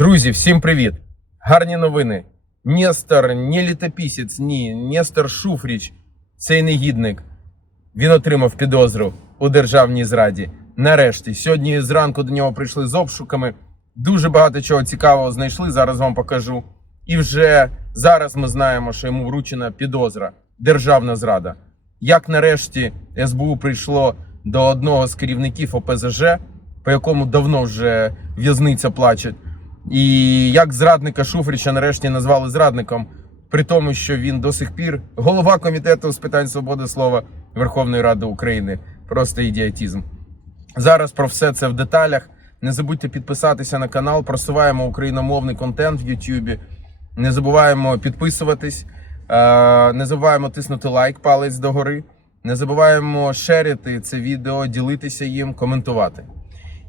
Друзі, всім привіт! Гарні новини. Нестор, не літописець, ні, Нестор Шуфріч, цей негідник. Він отримав підозру у державній зраді. Нарешті, сьогодні зранку до нього прийшли з обшуками. Дуже багато чого цікавого знайшли. Зараз вам покажу. І вже зараз ми знаємо, що йому вручена підозра, державна зрада. Як нарешті СБУ прийшло до одного з керівників ОПЗЖ, по якому давно вже в'язниця плаче, і як зрадника Шуфрича нарешті назвали зрадником, при тому, що він до сих пір голова комітету з питань свободи слова Верховної Ради України. Просто ідіотізм. Зараз про все це в деталях. Не забудьте підписатися на канал, просуваємо україномовний контент в Ютубі. Не забуваємо підписуватись, е, не забуваємо тиснути лайк, палець догори. Не забуваємо шерити це відео, ділитися їм, коментувати.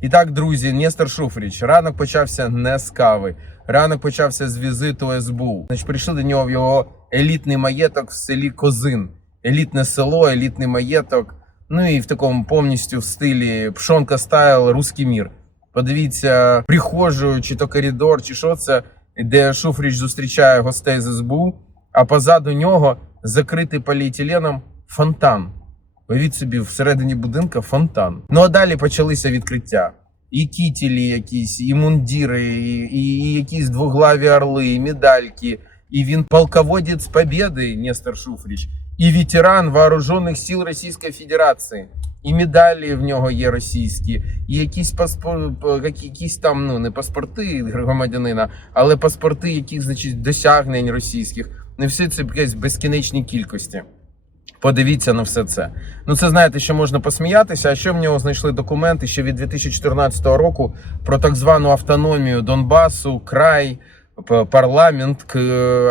І так, друзі, Нестор Шуфріч. Ранок почався не з кави. Ранок почався з візиту СБУ. Значить, прийшли до нього в його елітний маєток в селі Козин. Елітне село, елітний маєток. Ну і в такому повністю в стилі пшонка стайл, русський мір. Подивіться, прихожу, чи то коридор, чи що це, де Шуфріч зустрічає гостей з СБУ, а позаду нього закритий поліетиленом фонтан. Уявіть собі, всередині будинка фонтан. Ну а далі почалися відкриття. І кітілі якісь, і мундіри, і, і, якісь двоглаві орли, і медальки. І він полководець Побєди, Нестор Шуфріч, і ветеран Вооружених сил Російської Федерації. І медалі в нього є російські, і якісь паспор... якісь там ну не паспорти громадянина, але паспорти яких значить досягнень російських. Не все це якесь безкінечні кількості. Подивіться на все це. Ну, це знаєте, що можна посміятися. А що в нього знайшли документи ще від 2014 року про так звану автономію Донбасу, край, парламент к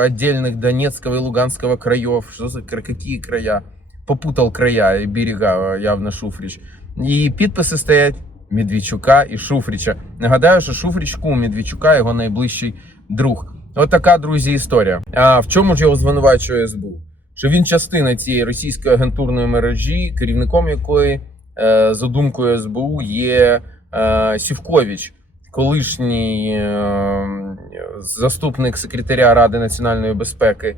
отдельных Донецкого и Луганского краев. Что за какие края? Попутал края и берега явно Шуфрич. І підписи стоять Медведчука і Шуфрича. Нагадаю, що Шуфрич кум Медведчука, його найближчий друг. От друзі, історія. А в чому ж його звинувачує СБУ? Що він частина цієї російської агентурної мережі, керівником якої, е, за думкою СБУ, є е, Сівкович, колишній е, заступник секретаря Ради національної безпеки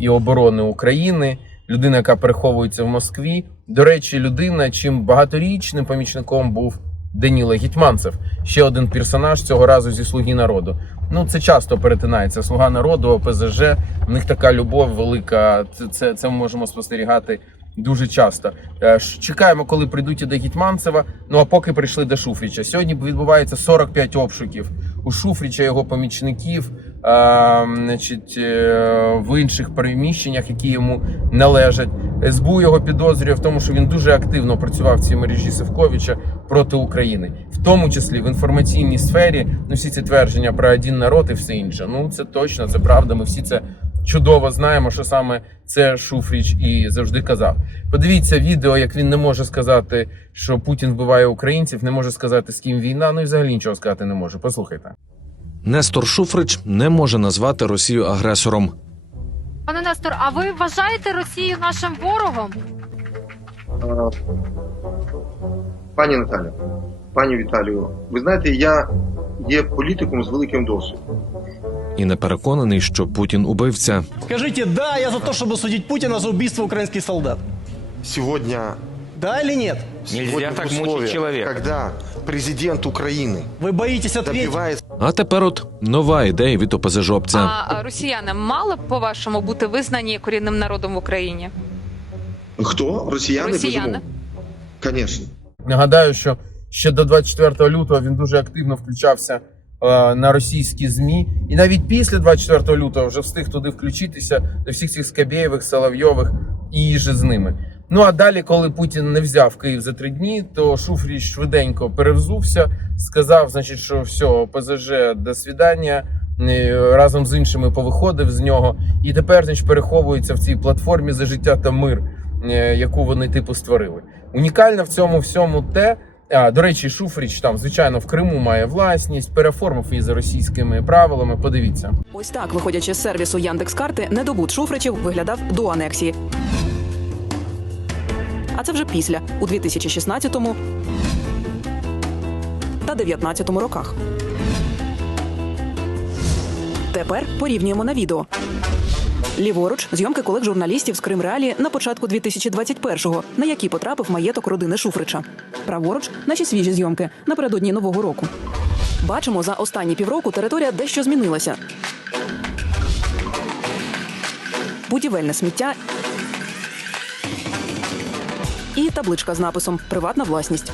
і оборони України, людина, яка переховується в Москві. До речі, людина, чим багаторічним помічником був Даніла Гетьманцев, ще один персонаж цього разу зі Слуги народу. Ну це часто перетинається. Слуга народу, ОПЗЖ. В них така любов велика. Це, це, ми можемо спостерігати дуже часто. Е, Чекаємо, коли прийдуть і до Гетьманцева. Ну а поки прийшли до Шуфріча. Сьогодні відбувається 45 обшуків у Шуфріча, його помічників, е, значить, е, в інших приміщеннях, які йому належать. СБУ його підозрює в тому, що він дуже активно працював в цій мережі Севковича проти України, в тому числі в інформаційній сфері. Ну всі ці твердження про один народ і все інше. Ну це точно, це правда. Ми всі це чудово знаємо, що саме це Шуфріч і завжди казав. Подивіться відео, як він не може сказати, що Путін вбиває українців, не може сказати з ким війна. Ну і взагалі нічого сказати не може. Послухайте. Нестор Шуфрич не може назвати Росію агресором. Пане Нестор, а ви вважаєте Росію нашим ворогом? Пані Наталя, пані Віталію, ви знаєте, я є політиком з великим досвідом. І не переконаний, що Путін убивця. Скажите, да, я за то, чтобы судить Путина за убийство украинских солдат. Сегодня, Да или нет? Сегодня так мучить человека. когда президент Украины Вы боитесь ответить? добивается А тепер от нова ідея від ОПЗЖовця. А росіяни мали б, по-вашому бути визнані корінним народом в Україні? Хто? Росіяни? Росіяни. Звісно. Нагадаю, що ще до 24 лютого він дуже активно включався е, на російські змі, і навіть після 24 лютого вже встиг туди включитися до всіх цих Скабєєвих, Соловйових і же з ними. Ну а далі, коли Путін не взяв Київ за три дні, то Шуфріч швиденько перевзувся, сказав, значить, що все, ОПЗЖ, до свідання. е, Разом з іншими повиходив з нього, і тепер значить, переховується в цій платформі за життя та мир, е, яку вони типу створили. Унікально в цьому всьому те. А, до речі, Шуфріч там, звичайно, в Криму має власність, переформив її за російськими правилами. Подивіться. Ось так, виходячи з сервісу Яндекс.Карти, недобут Шуфричів виглядав до анексії. А це вже після у 2016 та 2019 роках. Тепер порівнюємо на відео. Ліворуч зйомки колег журналістів з Крим Реалі на початку 2021-го, на які потрапив маєток родини Шуфрича. Праворуч наші свіжі зйомки напередодні нового року. Бачимо, за останні півроку територія дещо змінилася. Будівельне сміття і табличка з написом Приватна власність.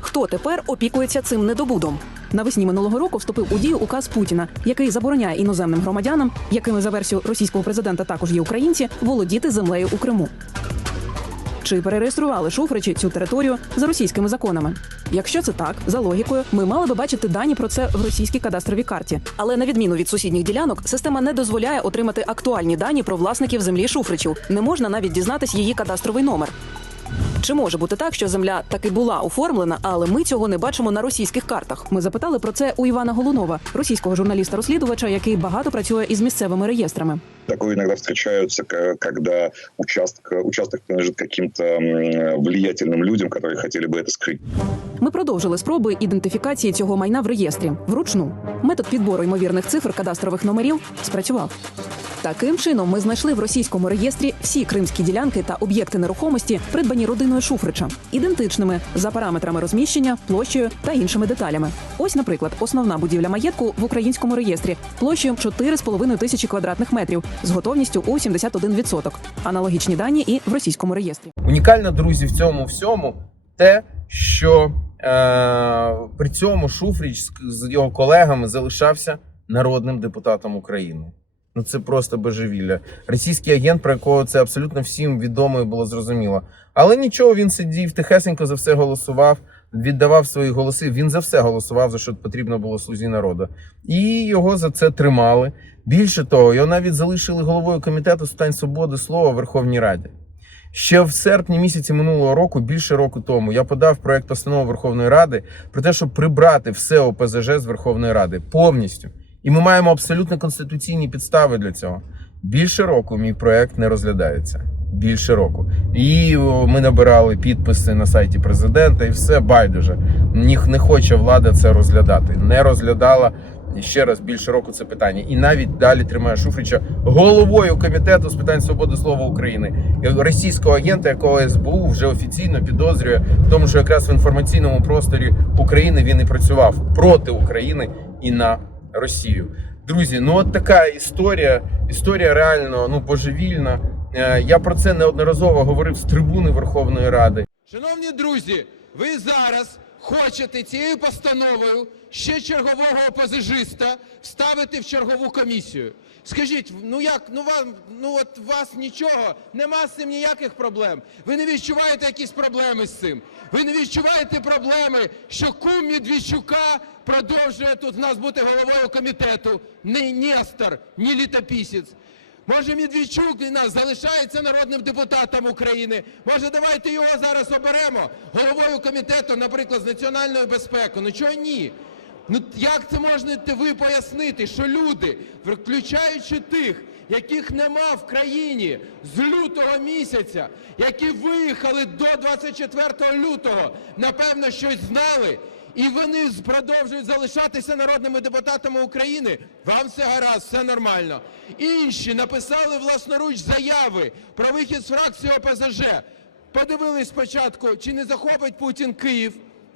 Хто тепер опікується цим недобудом? Навесні минулого року вступив у дію указ Путіна, який забороняє іноземним громадянам, якими за версією російського президента також є українці, володіти землею у Криму. Чи перереєстрували шуфричі цю територію за російськими законами? Якщо це так, за логікою, ми мали би бачити дані про це в російській кадастровій карті. Але на відміну від сусідніх ділянок, система не дозволяє отримати актуальні дані про власників землі шуфричів. Не можна навіть дізнатись її кадастровий номер. Чи може бути так, що земля таки була оформлена, але ми цього не бачимо на російських картах? Ми запитали про це у Івана Голунова, російського журналіста-розслідувача, який багато працює із місцевими реєстрами. Такое иногда встречаются, к- когда участок, участок принадлежит каким-то м, влиятельным людям, которые хотели бы это скрыть. Ми продовжили спроби ідентифікації цього майна в реєстрі вручну. Метод підбору ймовірних цифр кадастрових номерів спрацював. Таким чином, ми знайшли в російському реєстрі всі кримські ділянки та об'єкти нерухомості, придбані родиною Шуфрича, ідентичними за параметрами розміщення, площею та іншими деталями. Ось, наприклад, основна будівля маєтку в українському реєстрі площею 4,5 тисячі квадратних метрів з готовністю у 71%. Аналогічні дані і в російському реєстрі. Унікально, друзі, в цьому всьому те, що е, при цьому Шуфріч з його колегами залишався народним депутатом України. Ну це просто божевілля. Російський агент, про якого це абсолютно всім відомо і було зрозуміло. Але нічого, він сидів, тихесенько за все голосував, віддавав свої голоси. Він за все голосував, за що потрібно було слузі народу. І його за це тримали. Більше того, його навіть залишили головою комітету з питань свободи слова в Верховній Раді. Ще в серпні місяці минулого року, більше року тому, я подав проект постанови Верховної Ради про те, щоб прибрати все ОПЗЖ з Верховної Ради повністю. І ми маємо абсолютно конституційні підстави для цього. Більше року мій проект не розглядається. Більше року. І ми набирали підписи на сайті президента, і все байдуже. Ніх не хоче влада це розглядати. Не розглядала ще раз більше року це питання. І навіть далі тримає Шуфрича головою комітету з питань свободи слова України російського агента, якого СБУ вже офіційно підозрює в тому, що якраз в інформаційному просторі України він і працював проти України і на Росію. Друзі, ну от така історія. Історія реально ну божевільна. Е, Я про це неодноразово говорив з трибуни Верховної Ради. Шановні друзі, ви зараз хочете цією постановою ще чергового опозижиста вставити в чергову комісію. Скажіть, ну як, ну вам, ну от вас нічого, нема з цим ніяких проблем. Ви не відчуваєте якісь проблеми з цим? Ви не відчуваєте проблеми, що кум Медведчука продовжує тут в нас бути головою комітету, не Нестор, не літописець. Може, Медведчук для нас залишається народним депутатом України. Може, давайте його зараз оберемо головою комітету, наприклад, з національної безпеки. Ну чого ні? Ну як це можете ви пояснити, що люди, включаючи тих, яких нема в країні з лютого місяця, які виїхали до 24 лютого, напевно, щось знали, і вони продовжують залишатися народними депутатами України. Вам все гаразд, все нормально. Інші написали власноруч заяви про вихід з фракції ОПЗЖ. Подивились спочатку, чи не захопить Путін Київ.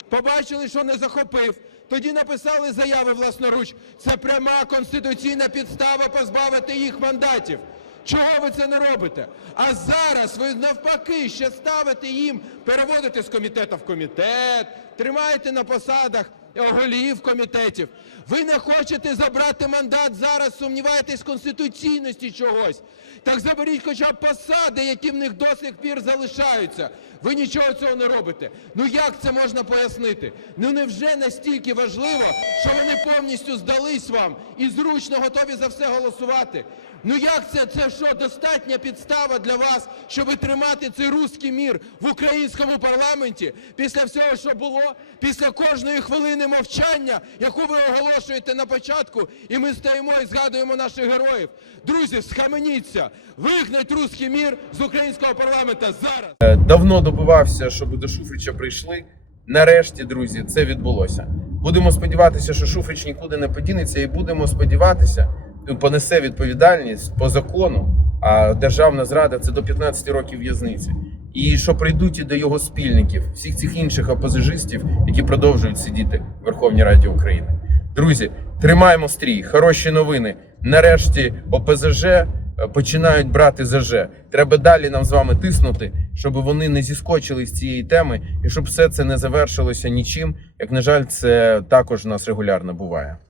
Побачили, що не захопив. Тоді написали заяви власноруч. Це пряма конституційна підстава позбавити їх мандатів. Чого ви це не робите? А зараз ви навпаки ще ставите їм переводити з комітету в комітет, тримаєте на посадах голів комітетів. Ви не хочете забрати мандат зараз, сумніваєтесь в конституційності чогось. Так заберіть хоча б посади, які в них до сих пір залишаються. Ви нічого цього не робите. Ну як це можна пояснити? Ну невже настільки важливо, що вони повністю здались вам і зручно готові за все голосувати? Ну як це? Це що, достатня підстава для вас, щоб тримати цей руський мір в українському парламенті після всього, що було, після кожної хвилини мовчання, яку ви оголошуєте на початку, і ми стоїмо і згадуємо наших героїв. Друзі, схаменіться, вигнать русський мір з українського парламента зараз. Е, давно добивався, щоб до Шуфрича прийшли. Нарешті, друзі, це відбулося. Будемо сподіватися, що Шуфрич нікуди не подінеться, і будемо сподіватися, понесе відповідальність по закону, а державна зрада це до 15 років в'язниці. І що прийдуть і до його спільників, всіх цих інших опозижистів, які продовжують сидіти в Верховній Раді України. Друзі, тримаємо стрій, хороші новини. Нарешті ОПЗЖ е, починають брати ЗЖ. Треба далі нам з вами тиснути, щоб вони не зіскочили з цієї теми і щоб все це не завершилося нічим. Як на жаль, це також у нас регулярно буває.